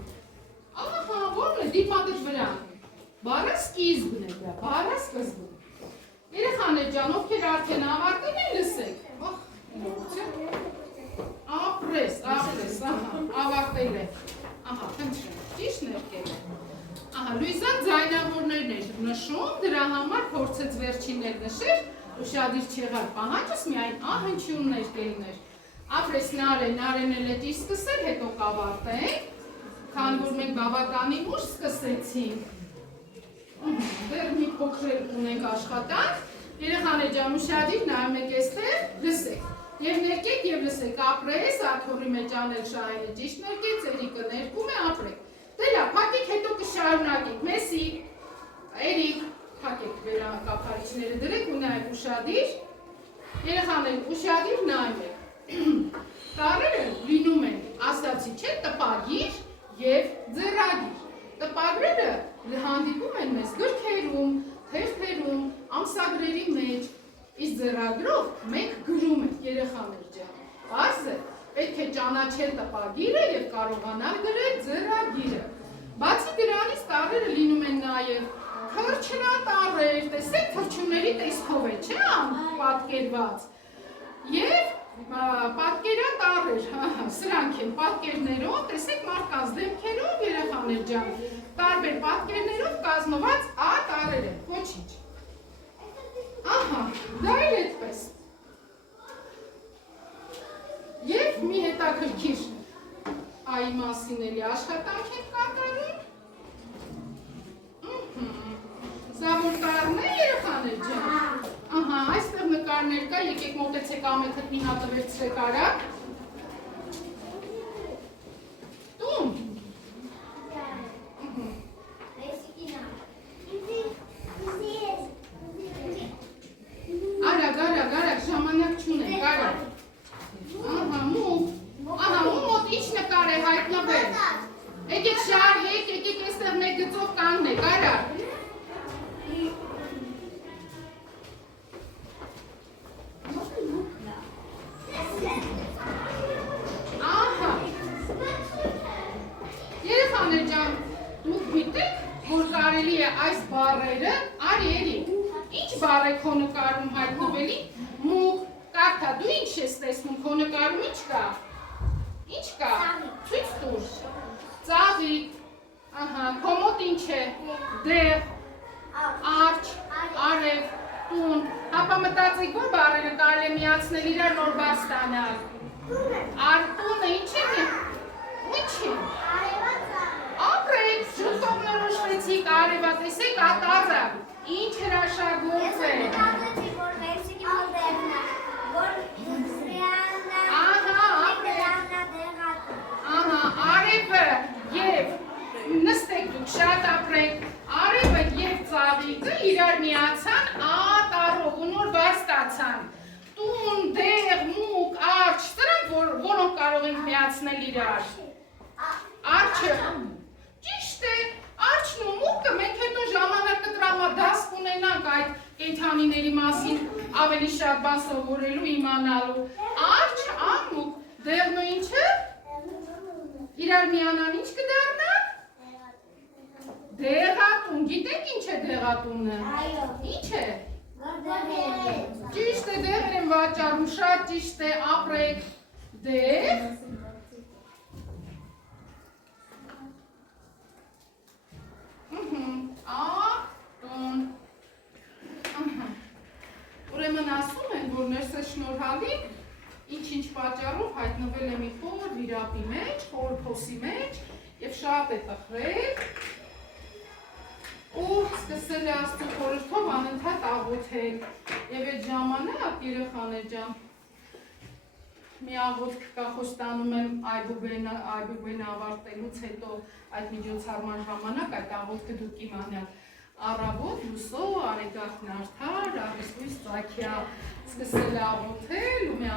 ահա, որն է, դիպատդ վրա, բարա սկիզբն է դա, բարա սկզբն, երեխաներ ջան, ովքեր արդեն ավարտել են լսեք, ապրես, ահա, ավարտել է, ահա, խնդրեմ, ճիշտ ներկել է, ահա, Լույզան ձայնավորներն էր նշում, դրա համար փորձեց վերջիններ նշեր, ուշադիր չեղար պահանջս միայն ահնչյուններ կելներ, ապրես նարեն էլ էտ իր սկսել, հետո կավարտենք, քան որ մենք բավականին ուշ սկսեցինք, դեռ մի փոքր ունենք աշխատանք, երեխաներ ջան ուշադիր նայում եք էստեղ, լսեք, և ներկեք և լսեք, ապրես, աթորի մեջ անել շահենը ճիշտ ներկեք, Էրիկը ներկում է, ապրեք, դելա, փակեք հետո կշարունակենք, Մեսիկ, Էրիկ, փակեք վերակափարիչները դրեք ու նայեք ուշադիր, երեխաներ ուշադիր նայում եք, տառերը լինում են, ասացի չէ, տպագիր և ձեռագիր, տպագրերը հանդիպում են մեզ գրքերում, թերթերում, ամսագրերի մեջ, իսկ ձեռագրով մենք գրում ենք երեխաներ ջան, պարզ է, պետք է ճանաչել տպագիրը և կարողանալ գրել ձեռագիրը, բացի դրանից տառերը լինում են նաև թրջրատառեր, տեսեք թրջունների տեսքով է, չէ՞ պատկերված, և պատկերատառեր, սրանք են պատկերներով, տեսեք մարդկանց դեմքերով երեխաներ ջան, տարբեր պատկերներով կազմված տառեր են, ոչինչ, ահա, դա էլ այդպես, և մի հետաքրքիր այի մասին էլի աշխատանք ենք կատարում, սա որ տարն է երեխաներ ջան, ահա, այստեղ նկարներ կա, եկեք մոտեցեք ամենքդ մի հատը վերցրեք արագ, տուն, արագ, ժամանակ չունենք, արագ, ահա, մուկ մոտ ինչ նկար է հայտնվել, եկեք շարվեք, եկեք էստեղ մեկ գծով կանգնեք, արագ, ահա, երեխաներ ջան, դուք գիտեք, որ կարելի է այս բառերը, արի էլի, ինչ բառ է քո նկարում հայտնվելի, մուկ, կարդա, դու ինչ ես տեսնում, քո նկարում ինչ կա, ցույց տուր, ծաղիկ, ահա, քո մոտ ինչ է, դեղ, արջ, արև, տուն, հապա մտածեք, որ բառերը կարելի է միացնել իրար նոր բառ ստանալ, տունը ինչ է, ապրեք, շուտով նորոշվեցիք, արևա, տեսեք, ատառը, ինչ հրաշագործ է, արևը և նստեք դուք շատ ապրեք, արևը և ծաղիկը իրար միացել միացնել իրար։ Արջը։ Ճիշտ է, արջն ու մուկը մենք հետո ժամանակ կտրամադաս կունենանք այդ կենդանիների մասին ավելի շատ բան սովորելու, իմանալու։ Արջ, ամուկ, դեղն ու ինչը։ Իրար միանան ինչ կդառնան։ Դեղատուն, գիտեք ինչ է դեղատունը։ Ինչ է։ Ճիշտ է, դեղեր են վաճառում, շատ ճիշտ է, ապրեք, դեղ, ատուն, ուրեմն ասում են, որ ներսը շնորհալին, ինչ-ինչ պատճառով հայտնվել է մի խոր վիրապի մեջ, խոր փոսի մեջ և շատ է տխրել, ու սկսել է Աստծո խորհրդով անընդհատ աղոթել եւ այդ ժամանակ երեխաներ ջան մի աղոթք կա խոստանում եմ այբուբեն ավարտելուց հետո այդ միջոցառման ժամանակ այդ աղոթքը դուք իմանաք առավոտ լուսո արեգակն արդար առիսույս ծագյա սկսել է աղոթել ու մի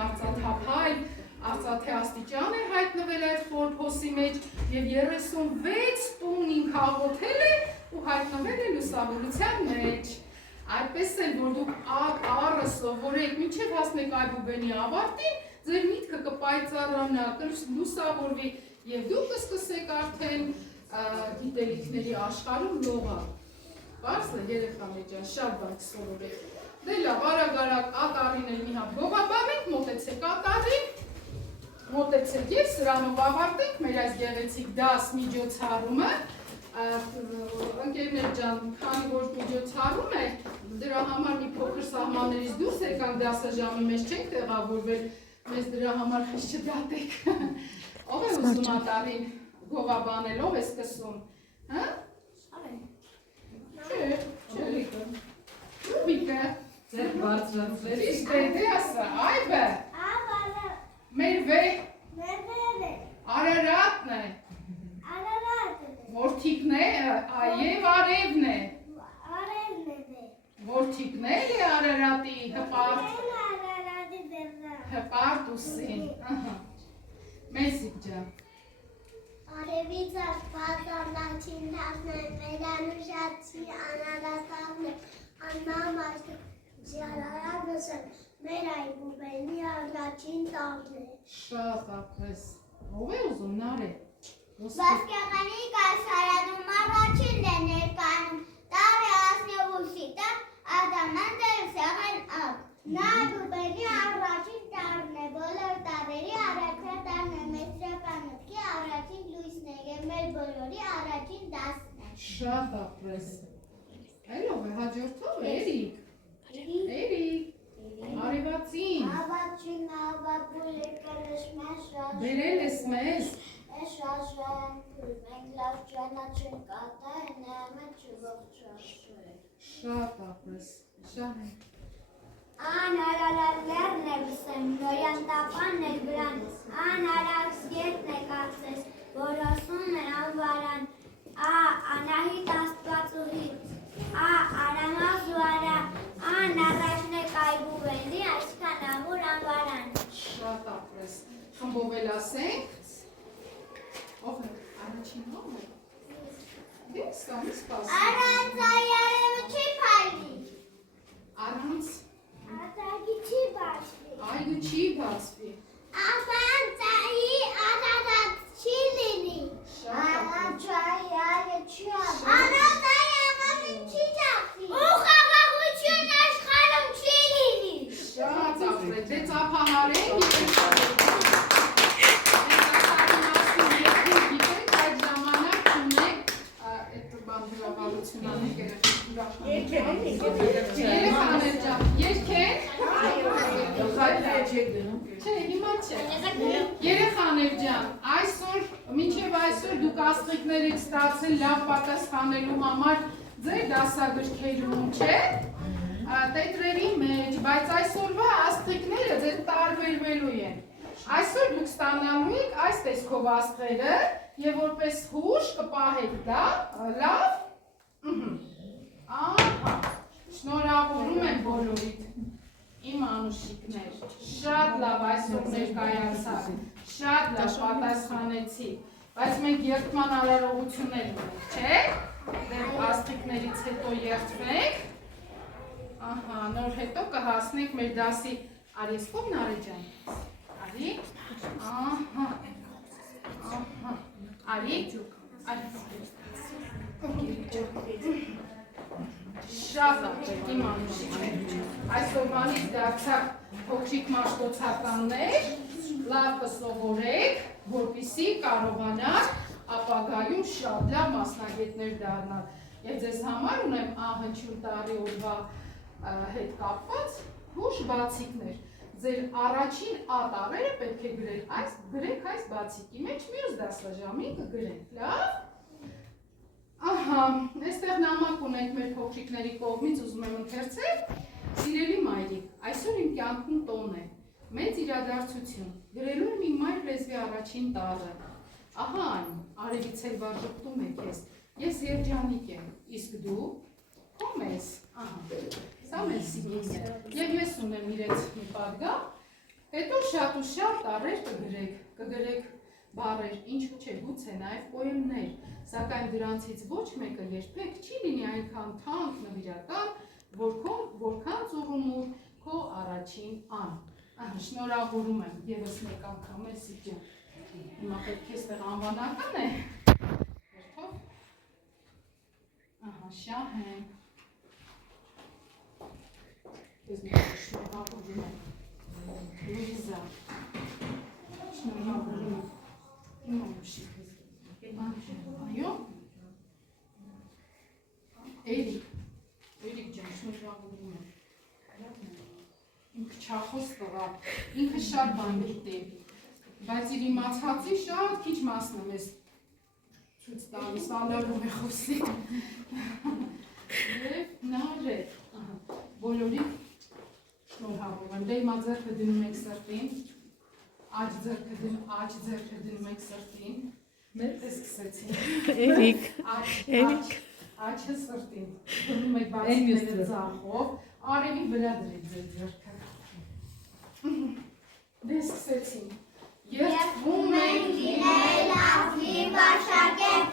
արծաթե աստիճան է հայտնվել այդ խոր փոսի մեջ եւ 36 տուն ինք աղոթել է ու հայտնվել է լուսավորության մեջ։ Այդպես էլ, որ դուք առը սովորեք, մինչև հասնեք այբուբենի ավարտին, ձեր միտքը կպայծառանա, կլուսավորվի և դուք կսկսեք արդեն գիտելիքների աշխարհում լողալ։ Պարզ է երեխաներ ջան, շատ բան սովորեք։ Դե լավ, արագ ատարին էլ մի հատ գովաբանենք, մոտեցեք ատարին, մոտեցեք և սրանով ավարտենք մեր այս գեղեցիկ դաս միջոցառումը։ Ընկերներ ջան, քանի որ միջոցառում է, դրա համար մի փոքր սահմաններից դուրս եկանք դասաժամի մեջ չենք տեղավորվել, մեզ դրա համար խիստ չդատեք։ Ով է ուզում ատարին գովաբանել, ով է սկսում, հա? Չէ, Լուբիկը, ձեր բարձրացրել։ ճիշտ է, դե ասա, այբը, մեր վեհ, Արարատն է, Որդիկները և արևն է, որդիկներ է Արարատի հպարտ ուսին, մեսիկ ջան։ Արևից աստված առաջին դասն է, մերանուշացի անարատավն է, աննամաշտ ժարարավս է, մեր այբուբենի առաջին տավն է։ Շատ ապրես, ով է ուզում նար է։ Բասկեղանի կասարանում առաջին է ներկանում, տարի ասնևուսի տար, ադամանտեր սեղեն ակ։ Նա այբուբենի առաջին տարն է, բոլոր տարերի առաջին տարն է, մեծրական մտքի առաջին լույսն է և մեր բոլորի առաջին դասն է։ Շատ ապրես։ Այլ ով է, հաջորդով Էրիկ։ Էրիկ, արևածին։ Ավաչին ավապուլ է կրշմեն շաշ։ Բերել ես մեզ։ Շաշվեն, մենք լավ ճանաչեն կատար, նայամը չողջաշվեն։ Շատ ապրես, շատ է։ Անարարալերն է վսեմ, նոյան տապանն է վրան, անարարս երդն է կացես, որ ասում է անվարան, անահիտ աստվածուհի, արամավ զուարա, անառաշն է կայբուվելի, այսքան ամուր անվարան։ Շատ ապրես, խմբովել ասենք, ով է, առաջին ով է, դեք ստամի սպասում։ Առանց այարևը չի պայլի, Առանց ատագի չի բաշվի, այգը չի բացվի, Աղանցայի ադադատ չի լինի, Աղանցայի այը չի աղանցի, Աղանցայի աղանցի չի ճախվի, ու խաղաղություն աշխարհում չի լինի։ շատ ապրես, դե ծափահարենք Երեխաներ ջան, երկեն։ Չէ, հիմա չէ։ Երեխաներ ջան, այսօր, մինչև այսօր դուք աստղիկներ եք ստացել լավ պատասխանելու համար ձեր դասագրքերում, չէ։ Տետրերի մեջ, բայց այսօրվա աստղիկները ձեր տարբերվելու են։ Այսօր դուք ստանալու եք այս տեսքով աստղերը և որպես հուշ կպահեք դա, լավ։ Ահա, շնորհավորում եմ բոլորիդ։ Իմ անուշիկներ, շատ լավ այսօր ներկայացաք, շատ լավ պատասխանեցիք, բայց մենք երդման արարողություններ ունենք, չէ՞։ Դեռ աստղիկներից հետո երդվենք, ահա, նոր հետո կհասնենք մեր դասի, արի ես կողմն Արեջան, արի, ահա, արի, շատ լավ իմ անուշիկներ, այսօրվանից դարձավ փոքրիկ մաշտոցականներ, լավ կսովորեք, որպեսզի կարողանաք ապագայում շատ լավ մասնագետներ դառնալ։ Եվ ձեզ համար ունեմ ահնչյուն տարի օրվա հետ կապված հուշ բացիկներ։ Ձեր առաջին A տառերը պետք է գրեք այս բացիկի մեջ, մյուս դասաժամին կգրենք, լավ։ Ահա, այստեղ նամակ ունենք մեր փոքրիկների կողմից, ուզում եմ ընթերցել։ Սիրելի մայրիկ, այսօր իմ կյանքում տոն է, մեծ իրադարձություն, գրելու եմ իմ մայր լեզվի առաջին տառը։ Ահա այն, արևից էլ վարժպտում է քեզ, ես երջանիկ եմ, իսկ դու ո՞մ ես, ահա, սա մեր սիրուն է, և ես ունեմ իրենց մի պատգամ, հետո շատ ու շատ տառեր կգրեք բառեր, ինչու չէ, գուցե նաև պոեմներ, սակայն դրանցից ոչ մեկը երբեք չի լինի այնքան թանկ նվիրական, որքան ծուռումուռ քո առաջին ան։ Շնորհավորում եմ ևս մեկ անգամ Սիջան։ Հիմա պետք է ստեղ անվանական է։ Հերթով։ Ահա, Շահեն։ Ես մի շնորհավորում եմ։ Լուիզա։ Շնորհավորում եմ։ Իմ անուշիկ։ Այո։ Էրիկ ջան, շնորհավորում եմ։ Ինքը չախոս տղա, ինքը շատ բան գիտի, բայց իր իմացածի շատ քիչ մասն եմ ես ցույց տալիս, ալարում է խոսի։ Եվ նարեր, բոլորի շնորհավորում եմ, դե հիմա ձեռքը դնում եք սրտին, աջ ձեռքը դնում եք սրտին, Ես սկսեցի։ Էրիկ։ Աչը սրտին։ Դնում եք բացիկները ձախով, արևի վրա դրեք ձեր ձեռքը։ Դե սկսեցին։ Երդվում ենք լինել ազգի վարշակեր,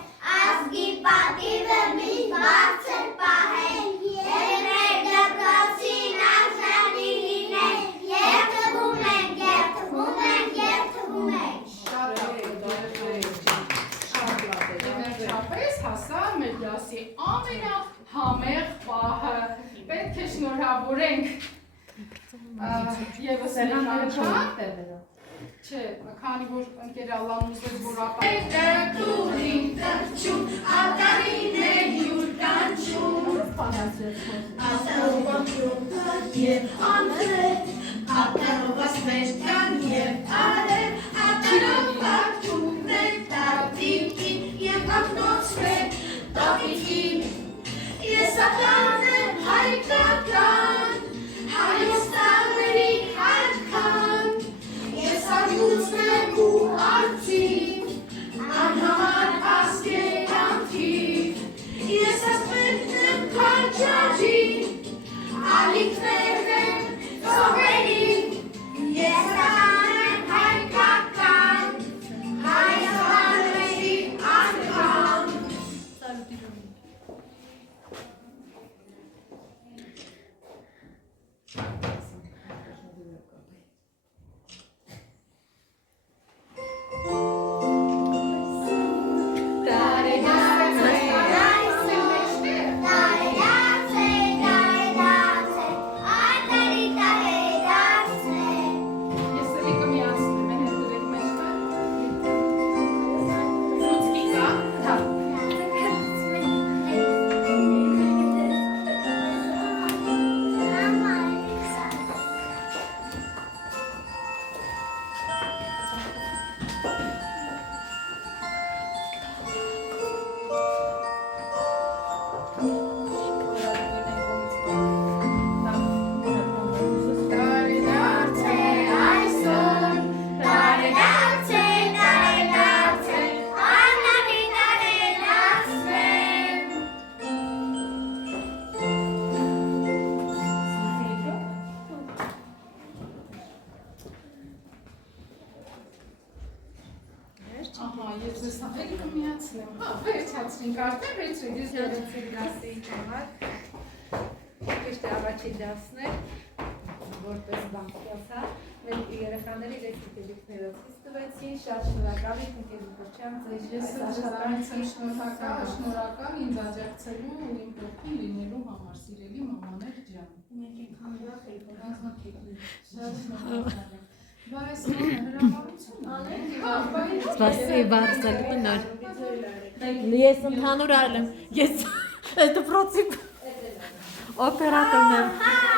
ազգի պատիվը միշտ բարձր պահել, երներ դպրոցին արժանի լինել, երդվում ենք, երդվում ենք, երդվում ենք։ Վերջապես հասա մեր դասի ամենահամեղ պահը, պետք է շնորհավորենք ևս մեկ անգամ, չէ, քանի որ ընկեր Ալլան ուզեց, որ ապա տրչում, ատարին է յուր կանչում, ատարովակյում և անձրև, ատարովաս մեր կան և արև, ատարովակյում է տատիկին և ակնոցվեր տատիկին, ես ատան եմ հայկական, Հայաստանների արքան, ես արյուցնեմ ու արծիվ, անհամար ասկերանքիվ, ես ասպետնեմ քաջաջին, ալիքներն եմ ծողերին, ես ատան եմ հայկական, Հայաստանների արքան։ Ահա, ես ձեզ ավելի կմիացնեմ։ Հա, վերցացրինք արդեն, վերցրինք, ես Դերեցի դասի համար։ Ճիշտ է առաջին դասն է, որպես բանկոսա, մեր երեխաների դեպքերից ստվեցին, շատ շնորհակալ եմ ընկերուհի Քրչյան, ես աշխարհից եմ շնորհակալ ինձ աջակցելու ու իմ կողքին լինելու համար, սիրելի մամաներ ջան։ Շատ շնորհակալ եմ։ Բայց հրավառություն Спасибо, Арсен. Ես ընդհանուր արել եմ։ Ես դպրոցի օպերատորն եմ։